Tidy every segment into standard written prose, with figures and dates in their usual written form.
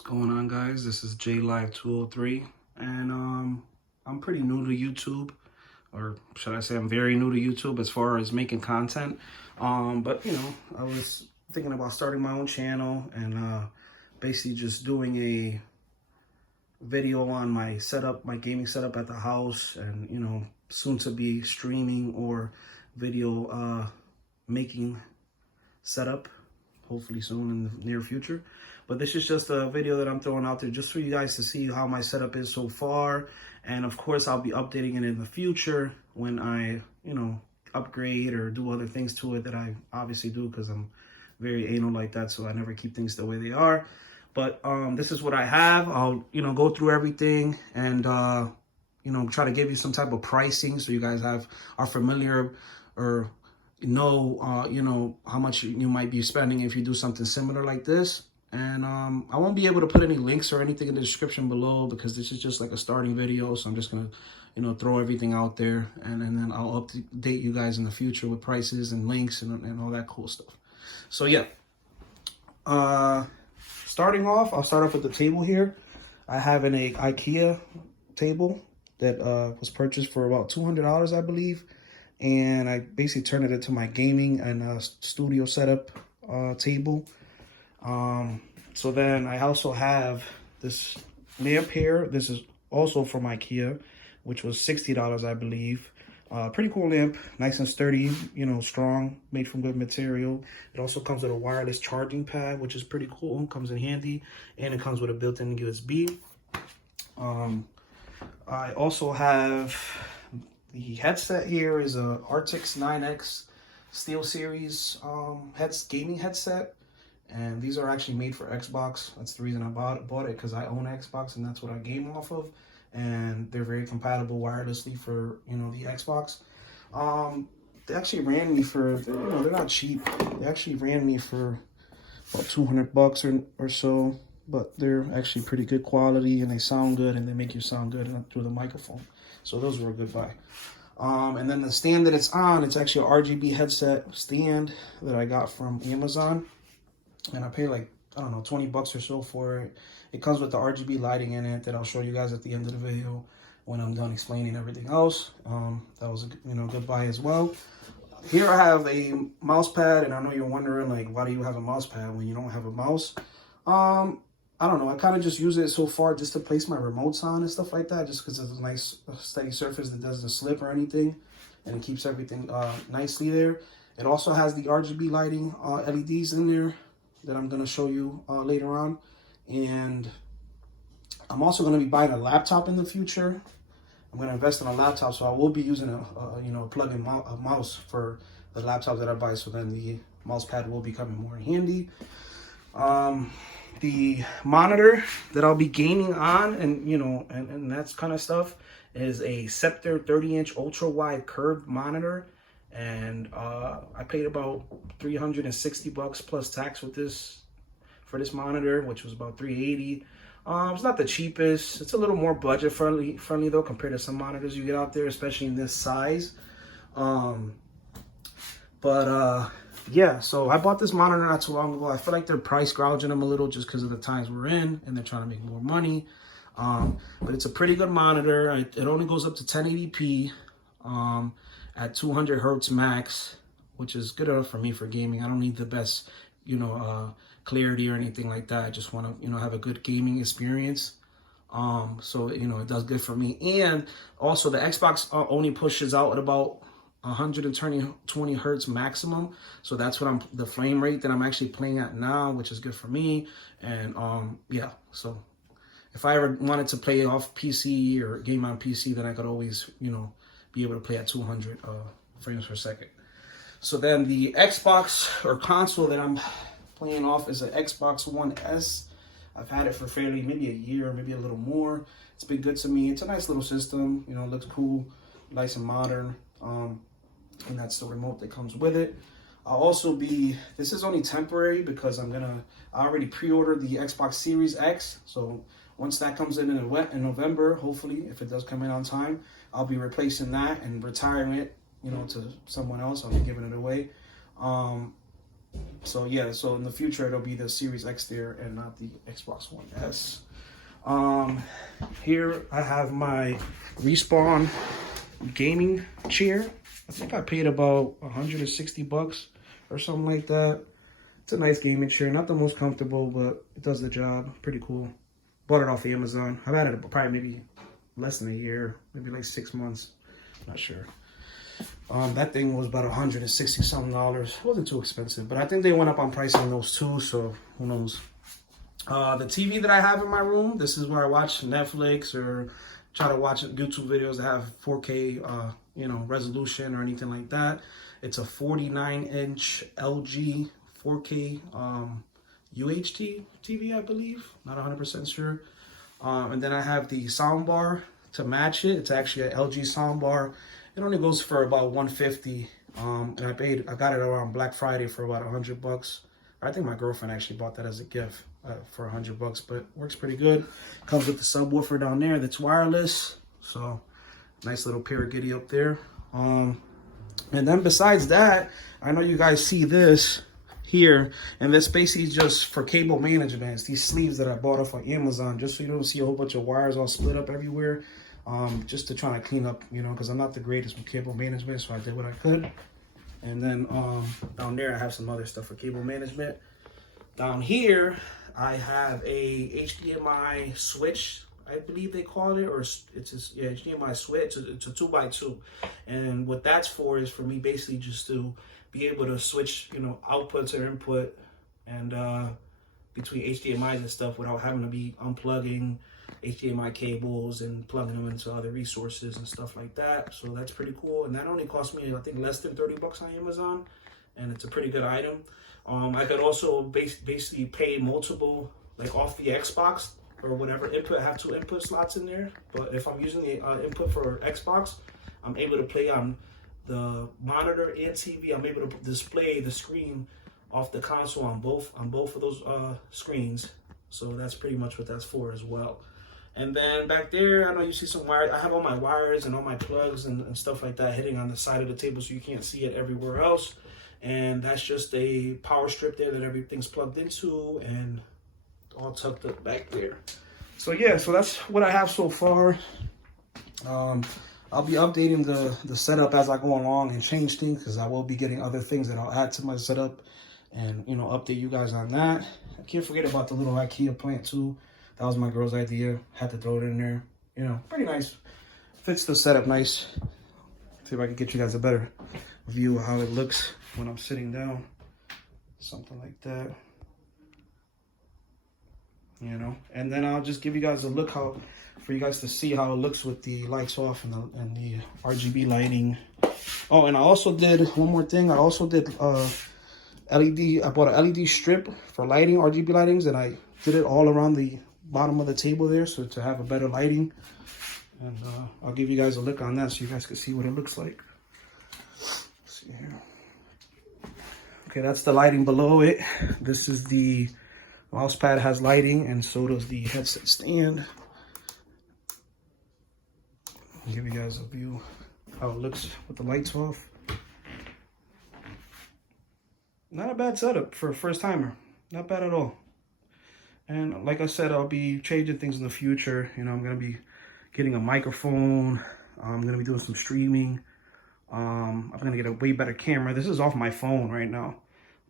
What's going on, guys? This is J Live 203, and I'm pretty new to YouTube, or should I say I'm very new to YouTube as far as making content. But I was thinking about starting my own channel and basically just doing a video on my setup, my gaming setup at the house, and soon to be streaming or video making setup, hopefully soon in the near future. But this is just a video that I'm throwing out there just for you guys to see how my setup is so far. And of course, I'll be updating it in the future when I, upgrade or do other things to it that I obviously do, because I'm very anal like that. So I never keep things the way they are. But this is what I have. I'll, go through everything and, try to give you some type of pricing so you guys are familiar or know how much you might be spending if you do something similar like this. And I won't be able to put any links or anything in the description below because this is just like a starting video. So I'm just going to, throw everything out there, and then I'll update you guys in the future with prices and links and all that cool stuff. So yeah, starting off, I'll start off with the table here. I have an IKEA table that was purchased for about $200, I believe. And I basically turned it into my gaming and studio setup table. So then I also have this lamp here. This is also from IKEA, which was $60, I believe. Pretty cool lamp, nice and sturdy, strong, made from good material. It also comes with a wireless charging pad, which is pretty cool. Comes in handy, and it comes with a built-in USB. I also have the headset here is a Artix 9X SteelSeries gaming headset. And these are actually made for Xbox. That's the reason I bought it, because I own Xbox and that's what I game off of. And they're very compatible wirelessly for, the Xbox. They actually ran me for, they're not cheap. They actually ran me for about $200 or so. But they're actually pretty good quality, and they sound good, and they make you sound good through the microphone. So those were a good buy. And then the stand that it's on, it's actually an RGB headset stand that I got from Amazon. And I paid like, I don't know, 20 bucks or so for it. It comes with the RGB lighting in it that I'll show you guys at the end of the video when I'm done explaining everything else. That was a good buy as well. Here I have a mouse pad, and I know you're wondering, like, why do you have a mouse pad when you don't have a mouse? I don't know. I kind of just use it so far just to place my remotes on and stuff like that, just because it's a nice steady surface that doesn't slip or anything, and it keeps everything nicely there. It also has the RGB lighting LEDs in there that I'm going to show you later on. And I'm also going to be buying a laptop in the future. I'm going to invest in a laptop, so I will be using a plug-in mouse for the laptop that I buy, so then the mouse pad will be coming more handy. The monitor that I'll be gaming on and that's kind of stuff is a Scepter 30-inch ultra-wide curved monitor. And I paid about $360 plus tax with this for this monitor, which was about $380. It's not the cheapest. It's a little more budget friendly though compared to some monitors you get out there, especially in this size. Yeah, so I bought this monitor not too long ago. I feel like they're price gouging them a little just because of the times we're in, and they're trying to make more money. But it's a pretty good monitor. It only goes up to 1080p. At 200 hertz max, which is good enough for me for gaming. I don't need the best, clarity or anything like that. I just want to, have a good gaming experience. So, it does good for me. And also the Xbox only pushes out at about 120 hertz maximum. So that's what the frame rate that I'm actually playing at now, which is good for me. And yeah, so if I ever wanted to play off PC or game on PC, then I could always, be able to play at 200 frames per second. So then the Xbox or console that I'm playing off is an Xbox One S. I've had it for maybe a year, maybe a little more. It's been good to me. It's a nice little system. It looks cool, nice and modern. And that's the remote that comes with it. This is only temporary because I already pre-ordered the Xbox Series X. So once that comes in November, hopefully, if it does come in on time, I'll be replacing that and retiring it, to someone else. I'll be giving it away. So yeah, so in the future it'll be the Series X there and not the Xbox One S. Here I have my Respawn gaming chair. I think I paid about $160 or something like that. It's a nice gaming chair, not the most comfortable, but it does the job. Pretty cool. Bought it off of Amazon. I've had it probably maybe less than a year, maybe like 6 months. Not sure. That thing was about $160 something. It wasn't too expensive, but I think they went up on pricing on those too, so who knows. The TV that I have in my room, this is where I watch Netflix or try to watch YouTube videos that have 4K, resolution or anything like that. It's a 49-inch LG 4K UHD TV, I believe. Not 100% sure. And then I have the soundbar to match it. It's actually an LG soundbar. It only goes for about $150. And I got it around Black Friday for about $100. I think my girlfriend actually bought that as a gift for $100, but works pretty good. Comes with the subwoofer down there that's wireless. So nice little pair of giddy up there. And then besides that, I know you guys see this here, and that's basically just for cable management. It's these sleeves that I bought off on Amazon, just so you don't see a whole bunch of wires all split up everywhere. Just to try to clean up, because I'm not the greatest with cable management, so I did what I could. And then down there I have some other stuff for cable management. Down here I have a HDMI switch, I believe they call it, or it's just, yeah, HDMI switch. It's a 2x2, and what that's for is for me basically just to be able to switch, outputs or input and between HDMIs and stuff without having to be unplugging HDMI cables and plugging them into other resources and stuff like that. So that's pretty cool, and that only cost me, I think, less than $30 on Amazon, and it's a pretty good item. I could also basically pay multiple, like off the Xbox or whatever input. I have 2 input slots in there, but if I'm using the input for Xbox, I'm able to play on the monitor and TV. I'm able to display the screen off the console on both of those screens. So that's pretty much what that's for as well. And then back there, I know you see some wires. I have all my wires and all my plugs and stuff like that hitting on the side of the table, so you can't see it everywhere else. And that's just a power strip there that everything's plugged into and all tucked up back there. So yeah, so that's what I have so far. I'll be updating the setup as I go along and change things, because I will be getting other things that I'll add to my setup and, update you guys on that. I can't forget about the little IKEA plant too. That was my girl's idea. Had to throw it in there. Pretty nice. Fits the setup nice. See if I can get you guys a better view of how it looks when I'm sitting down. Something like that. And then I'll just give you guys a look for you guys to see how it looks with the lights off and the RGB lighting. Oh, and I also did one more thing. I also did LED. I bought an LED strip for lighting, RGB lightings, and I did it all around the bottom of the table there, so to have a better lighting. And I'll give you guys a look on that so you guys can see what it looks like. Let's see here. Okay, that's the lighting below it. This is the mouse pad, has lighting, and so does the headset stand. I'll give you guys a view how it looks with the lights off. Not a bad setup for a first timer. Not bad at all. And like I said, I'll be changing things in the future. I'm going to be getting a microphone. I'm going to be doing some streaming. I'm going to get a way better camera. This is off my phone right now.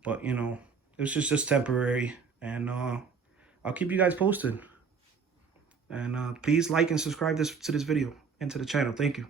But, it's just temporary. And I'll keep you guys posted. And please like and subscribe to this video and to the channel. Thank you.